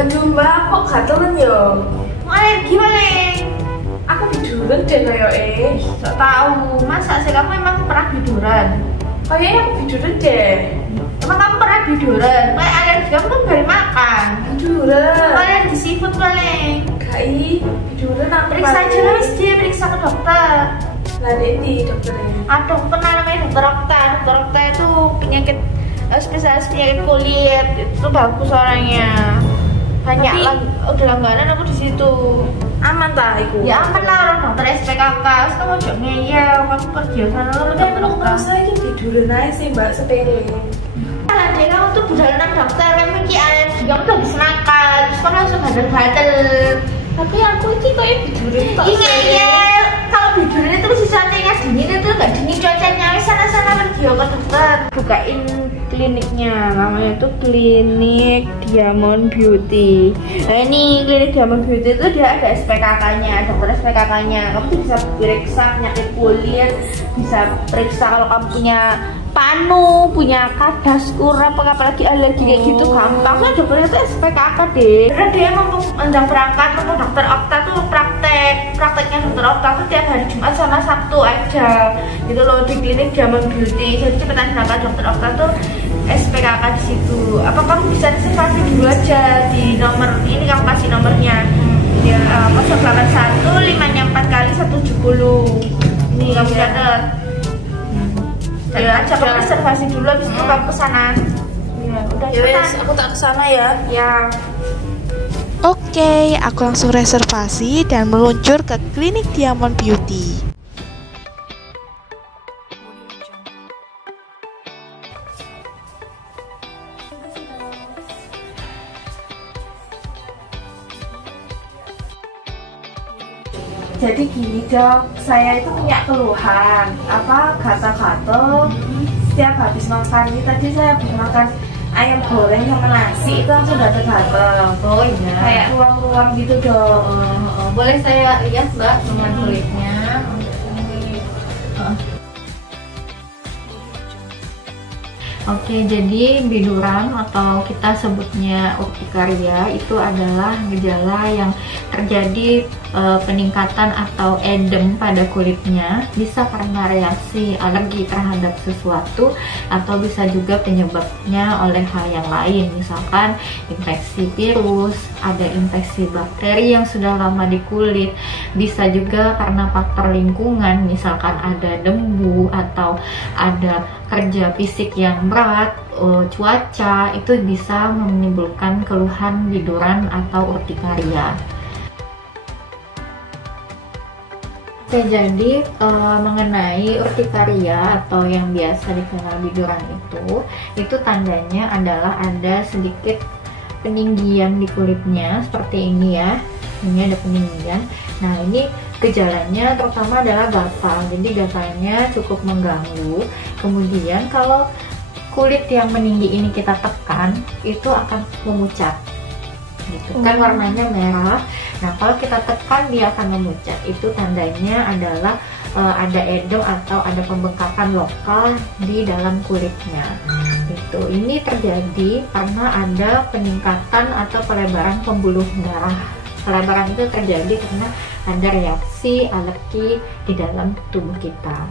Aduh mbak, kok gatelan ya? Alergi paling. Aku tiduran deh kayak Gak tahu, masa sih kamu emang pernah tiduran? kayaknya aku tiduran deh. Emang kamu pernah tiduran? Kayak alergi kamu kan dari makan. Tiduran. Alergi seafood paling. Kai, tiduran aku Periksa aja lah wis dia, periksa ke dokter. Lah di dokternya. Ada pernah namanya dokter Okta. Dokter Okta itu penyakit spesialis penyakit kulit, itu bagus orangnya. Banyak Tapi- udah langganan aku di situ. Aman tak iku? Ya aman lah orang dokter SPKK. Terus kamu jangan ngeyel, kamu kerja sana lu Tapi dokter emang Okta. saya ini tiduran aja sih mbak, sepele. Dek, kamu tuh budalanan dokter, memang ki alergi, kamu tuh habis makan, terus kamu langsung batal-batal. Tapi aku ini kayak tiduran tak Ngeyel, kalau tiduran itu mesti santai dingin itu nggak dingin cuacanya. Wis sana-sana pergi ke dokter. Bukain kliniknya, namanya itu Klinik Diamond Beauty. Nah ini Klinik Diamond Beauty itu dia ada SPKK-nya, dokter SPKK-nya. Kamu tuh bisa periksa penyakit kulit, bisa periksa kalau kamu punya panu, punya kadas, kurap, apalagi alergi kayak gitu gampang. Soalnya dokter itu SPKK deh. Karena dia emang undang berangkat untuk dokter Okta tuh prakteknya dokter Okta tuh tiap hari Jumat sama Sabtu aja gitu loh di Klinik Diamond Beauty. Jadi cepetan berangkat dokter Okta tuh SPKK di situ. Apa kamu bisa reservasi dulu aja di nomor ini, kamu kasih nomornya. Ya 081 5 kali 170. Ini kamu catat. Ya aja kamu reservasi dulu, habis itu kamu kesana. Ya udah Ya wes, cepetan. aku tak kesana ya. Ya. Oke, aku langsung reservasi dan meluncur ke Klinik Diamond Beauty. Jadi gini dok, saya itu punya keluhan gatal-gatal setiap habis makan. Ini tadi saya habis makan ayam goreng sama nasi itu langsung gatal-gatal. Oh iya. Kayak ruam-ruam gitu dok. Boleh saya lihat mbak teman kulitnya? Oke, jadi biduran atau kita sebutnya urtikaria itu adalah gejala yang terjadi peningkatan atau edem pada kulitnya, bisa karena reaksi alergi terhadap sesuatu atau bisa juga penyebabnya oleh hal yang lain, misalkan infeksi virus, ada infeksi bakteri yang sudah lama di kulit, bisa juga karena faktor lingkungan, misalkan ada debu atau ada kerja fisik yang berat, cuaca, itu bisa menimbulkan keluhan biduran atau urtikaria. Oke, jadi mengenai urtikaria atau yang biasa dikenal biduran itu tandanya adalah ada sedikit peninggian di kulitnya seperti ini ya. Ini ada peninggian. Nah, ini gejalanya terutama adalah gatal. Jadi gatalnya cukup mengganggu. Kemudian kalau kulit yang meninggi ini kita tekan, itu akan memucat. Gitu kan, warnanya merah. Nah, kalau kita tekan dia akan memucat. Itu tandanya adalah ada edem atau ada pembengkakan lokal di dalam kulitnya. Gitu. Ini terjadi karena ada peningkatan atau pelebaran pembuluh darah. Pelebaran itu terjadi karena ada reaksi alergi di dalam tubuh kita.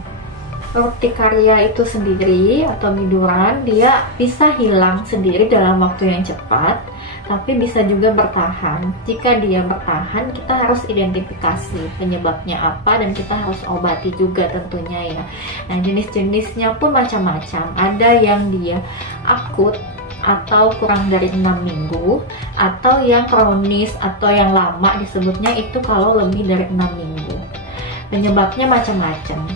Urtikaria itu sendiri atau biduran dia bisa hilang sendiri dalam waktu yang cepat, tapi bisa juga bertahan. Jika dia bertahan, kita harus identifikasi penyebabnya apa dan kita harus obati juga tentunya ya. Nah, jenis-jenisnya pun macam-macam. Ada yang dia akut atau kurang dari 6 minggu, atau yang kronis atau yang lama disebutnya itu kalau lebih dari 6 minggu. Penyebabnya macam-macam.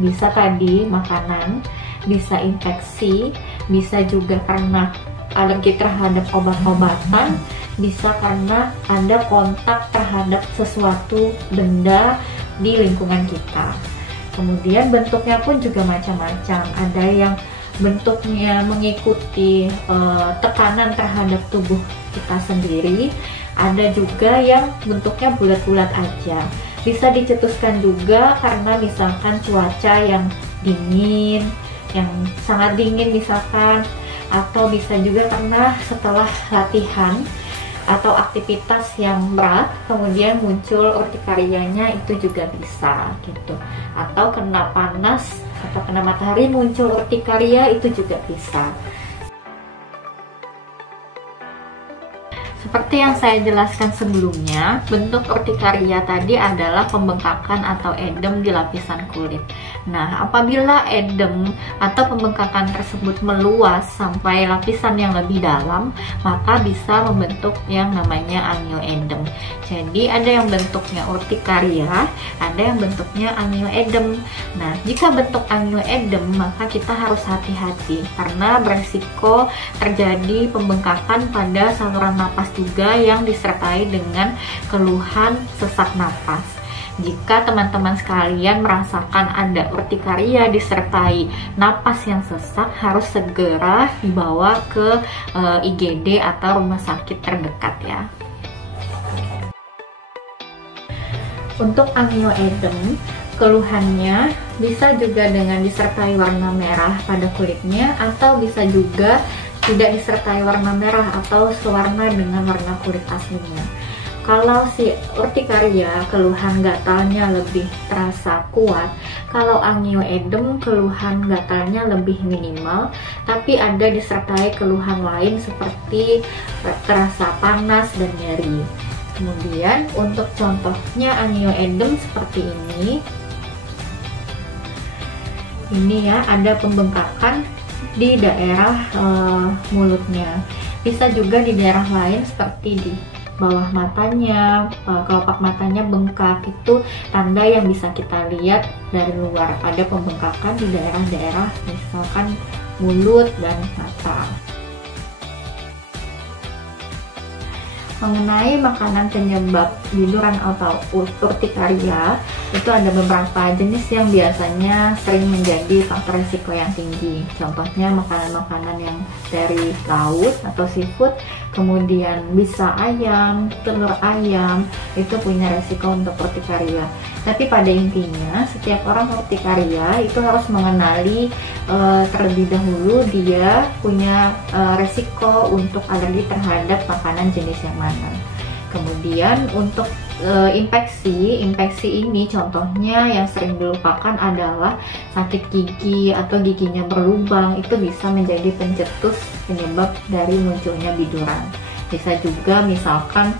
Bisa tadi makanan, bisa infeksi, bisa juga karena alergi terhadap obat-obatan, bisa karena ada kontak terhadap sesuatu benda di lingkungan kita. Kemudian bentuknya pun juga macam-macam. Ada yang bentuknya mengikuti tekanan terhadap tubuh kita sendiri, ada juga yang bentuknya bulat-bulat aja. Bisa dicetuskan juga karena misalkan cuaca yang dingin, yang sangat dingin misalkan, atau bisa juga karena setelah latihan atau aktivitas yang berat kemudian muncul urtikarianya, itu juga bisa gitu. Atau kena panas atau kena matahari muncul urtikaria, itu juga bisa. Seperti yang saya jelaskan sebelumnya, bentuk urtikaria tadi adalah pembengkakan atau edem di lapisan kulit. Nah, apabila edem atau pembengkakan tersebut meluas sampai lapisan yang lebih dalam, maka bisa membentuk yang namanya angioedem. Jadi ada yang bentuknya urtikaria, ada yang bentuknya angioedem. Nah, jika bentuk angioedem, maka kita harus hati-hati karena beresiko terjadi pembengkakan pada saluran napas juga yang disertai dengan keluhan sesak napas. Jika teman-teman sekalian merasakan ada urtikaria disertai napas yang sesak, harus segera dibawa ke IGD atau rumah sakit terdekat ya. Untuk angioedem, keluhannya bisa juga dengan disertai warna merah pada kulitnya, atau bisa juga tidak disertai warna merah atau sewarna dengan warna kulit aslinya. Kalau si urtikaria keluhan gatalnya lebih terasa kuat, kalau angioedem keluhan gatalnya lebih minimal, tapi ada disertai keluhan lain seperti terasa panas dan nyeri. Kemudian untuk contohnya angioedem seperti ini ya, ada pembengkakan di daerah mulutnya, bisa juga di daerah lain seperti di bawah matanya, kelopak matanya bengkak. Itu tanda yang bisa kita lihat dari luar, ada pembengkakan di daerah-daerah misalkan mulut dan mata. Mengenai makanan penyebab biduran atau urtikaria, itu ada beberapa jenis yang biasanya sering menjadi faktor risiko yang tinggi. Contohnya makanan-makanan yang dari laut atau seafood, kemudian bisa ayam, telur ayam, itu punya risiko untuk urtikaria. Tapi pada intinya, setiap orang urtikaria itu harus mengenali terlebih dahulu dia punya risiko untuk alergi terhadap makanan jenis yang mana. Kemudian untuk infeksi ini contohnya yang sering dilupakan adalah sakit gigi atau giginya berlubang, itu bisa menjadi pencetus penyebab dari munculnya biduran. Bisa juga misalkan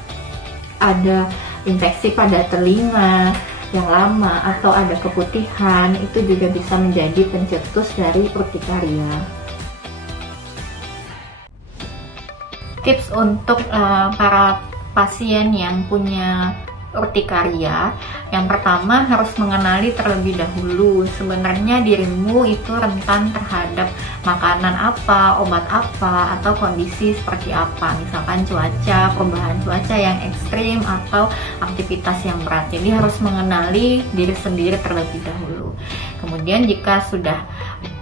ada infeksi pada telinga yang lama atau ada keputihan, itu juga bisa menjadi pencetus dari urtikaria. Tips untuk para pasien yang punya urtikaria, yang pertama harus mengenali terlebih dahulu sebenarnya dirimu itu rentan terhadap makanan apa, obat apa, atau kondisi seperti apa, misalkan cuaca, perubahan cuaca yang ekstrim atau aktivitas yang berat. Jadi harus mengenali diri sendiri terlebih dahulu. Kemudian jika sudah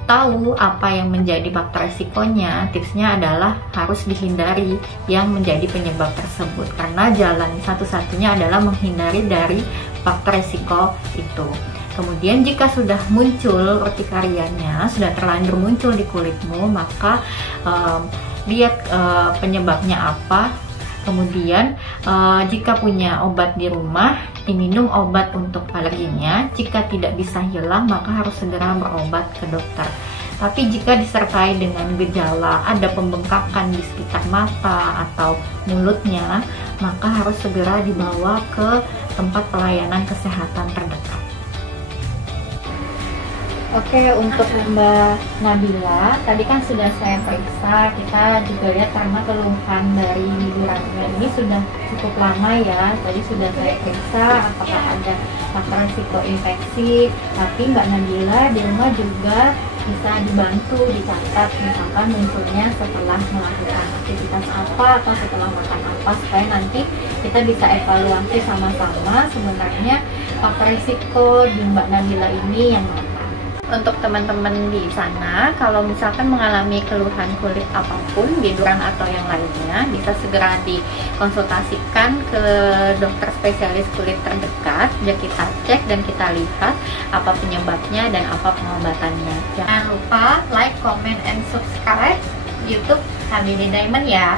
tahu apa yang menjadi faktor resikonya, tipsnya adalah harus dihindari yang menjadi penyebab tersebut, karena jalan satu-satunya adalah menghindari dari faktor resiko itu. Kemudian jika sudah muncul urtikarianya, sudah terlanjur muncul di kulitmu, maka lihat penyebabnya apa. Kemudian jika punya obat di rumah, diminum obat untuk alerginya. Jika tidak bisa hilang, maka harus segera berobat ke dokter. Tapi jika disertai dengan gejala ada pembengkakan di sekitar mata atau mulutnya, maka harus segera dibawa ke tempat pelayanan kesehatan terdekat. Oke, untuk Mbak Nabila, tadi kan sudah saya periksa, kita juga lihat karena keluhan dari bidurannya ini sudah cukup lama ya. Tadi sudah saya periksa apakah ada faktor risiko infeksi, tapi Mbak Nabila di rumah juga bisa dibantu dicatat misalkan munculnya setelah melakukan aktivitas apa atau setelah makan apa, supaya nanti kita bisa evaluasi sama-sama sebenarnya faktor risiko di Mbak Nabila ini yang mana. Untuk teman-teman di sana, kalau misalkan mengalami keluhan kulit apapun, biduran atau yang lainnya, bisa segera dikonsultasikan ke dokter spesialis kulit terdekat. Ya, kita cek dan kita lihat apa penyebabnya dan apa pengobatannya. Jangan lupa like, comment, and subscribe YouTube HBD Diamond ya.